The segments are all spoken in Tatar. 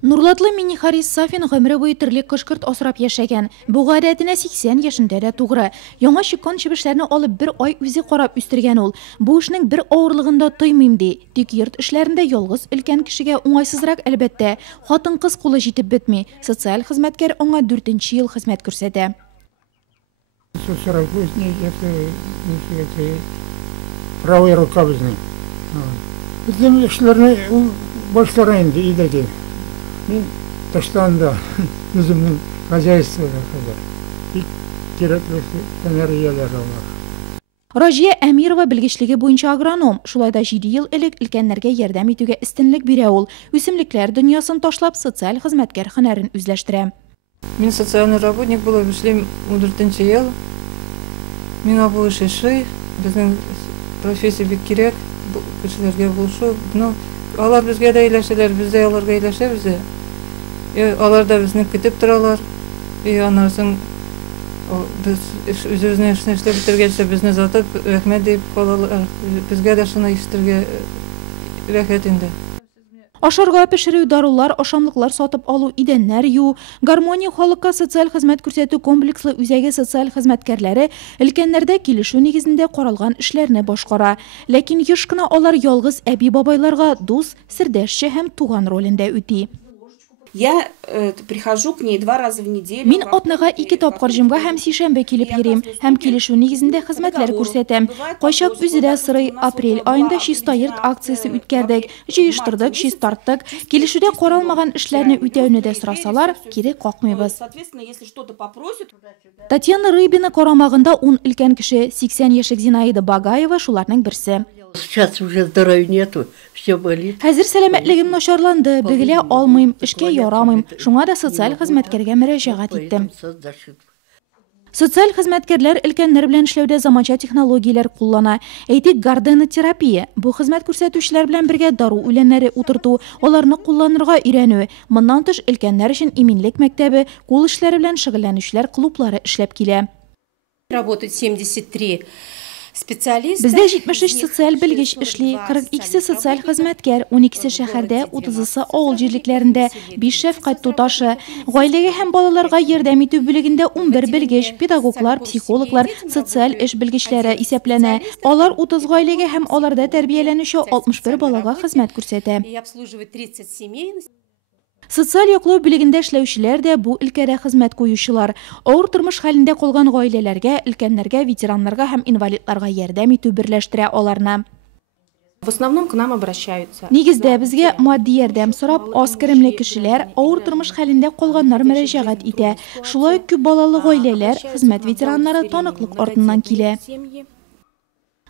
Нурлатлы Минихарис Сафин гомере буе терлек кышкырт асрап яшәгән. Бу гадәтенә 80 яшендә дә тугры. Яңа чыккан чебешләрне алып бер ай үзе карап үстергән ул. Бу эшнең бер авырлыгында тоймыйм ди. Тик йорт эшләрендә ялгыз өлкән кешегә уңайсызрак әлбәттә. Хатын-кыз кулы җитеп бетми. Социаль хезмәткәр аңа 4нче ел хезмәт күрсәтә. Правая рука безнең. Безнең эшләрне башлары инде идеге. Мин таштанда үземнең хозяйствога кадәр. Бик кирәкле энергияләр алар. Ражия Әмирова белгечлеге буенча агроном. Шулай да 7 ел элек өлкәннәргә ярдәм итүгә истинлек бирә ул. Үсемлекләр дөньясын ташлап социаль хезмәткәр һөнәрен үзләштерә. Мин социальный работник булып эшлим 14нче ел. Миңа бу эш ошый. Безнең профессия бик кирәк. Бу кешеләргә булышу. Алар безгә дә әйләшәләр, без дә аларга әйләшәбез. Алар да безне көтеп торалар. Аннан соң без үзебезнең эшне эшләп бетергәнче безне затып рәхмәт дип калалар. Безгә дә шуны ишетергә рәхәт инде. Ашарга пешерү, дарулар, ашамлыклар сатып алу, идәннәр ю, гармония халыкка социаль хезмәт күрсәтү комплекслы үзәге социаль хезмәткәрләре өлкәннәрдә килешү нигезендә каралган эшләрне башкара. Ләкин еш кына алар ялгыз әби-бабайларга дус, сердәшче һәм туган ролендә үти. Я прихожу к ней 2 раза в неделю. Мин атнага 2 тапкыр җомга һәм сишәмбе килеп йөрим һәм килешү нигезендә хезмәтләр күрсәтәм. Кайчак үзе дә сорый, апрель аенда чиста йорт акциясе үткәрдек, җыештырдык, чистарттык. Килешүдә каралмаган эшләрне үтәүне дә сорасалар, кире какмыйбыз. Татьяна Рыбина карамагында 10 өлкән кеше, 80 яшьлек Зинаида Багаева шуларның берсе. Сейчас уже здоровья нету, все болит. Хәзер сәламәтлегем начарланды, бигелә алмыйм, эшкә ярамыйм. Шуңа да социаль хезмәткәргә мөрәҗәгать иттем. Социаль хезмәткәрләр өлкәннәр белән эшләүдә заманча технологияләр куллана. Әйтик, гарденотерапия. Бу хезмәт күрсәтүчеләр белән бергә дару үләннәре утырту, аларны кулланырга өйрәнү. Моннан тыш өлкәннәр өчен иминлек мәктәбе, кул эшләре белән шөгыльләнүчеләр клублары эшләп килә. Работает 73 специалист. Бездә 73 социаль белгеч эшли, 42 социаль хезмәткәр, 12 шәһәрдә, 30 авыл җирлекләрендә, 5 шәфкать туташы, гаиләгә һәм балаларга ярдәм итү бүлегендә 11 белгеч, педагоглар, психологлар, социаль эш белгечләре исәпләнә. Алар 30 гаиләгә һәм аларда тәрбияләнүче 61 балага хезмәт күрсәтә. Социаль яклау бүлегендә эшләүчеләр дә бу өлкәдә хезмәт куючылар. Авыр тормыш хәлендә калган гаиләләргә, өлкәннәргә, ветераннарга һәм инвалидларга ярдәм итү берләштерә аларны. В основном к нам обращаются. Нигездә безгә матди ярдәм сорап, аз керемле кешеләр, авыр тормыш хәлендә калганнар мөрәҗәгать итә. Шулай күп балалы гаиләләр, хезмәт ветераннары таныклык артыннан килә.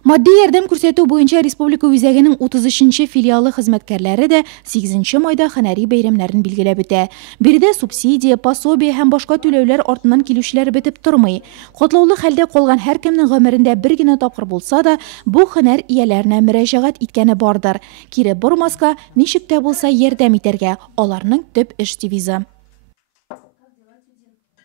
Матди ярдәм күрсәтү буенча республика үзәгенең 33нче филиалы хезмәткәрләре дә 8нче майда һөнәри бәйрәмнәрен билгеләп үтә. Биредә субсидия, пособие һәм башка түләүләр артыннан килүчеләр бетеп тормый. Катлаулы хәлдә калган һәркемнең гомерендә бер генә тапкыр булса да, бу һөнәр ияләренә мөрәҗәгать иткәне бардыр. Кире бормаска, ничек тә булса ярдәм итәргә, аларның төп эш девизы.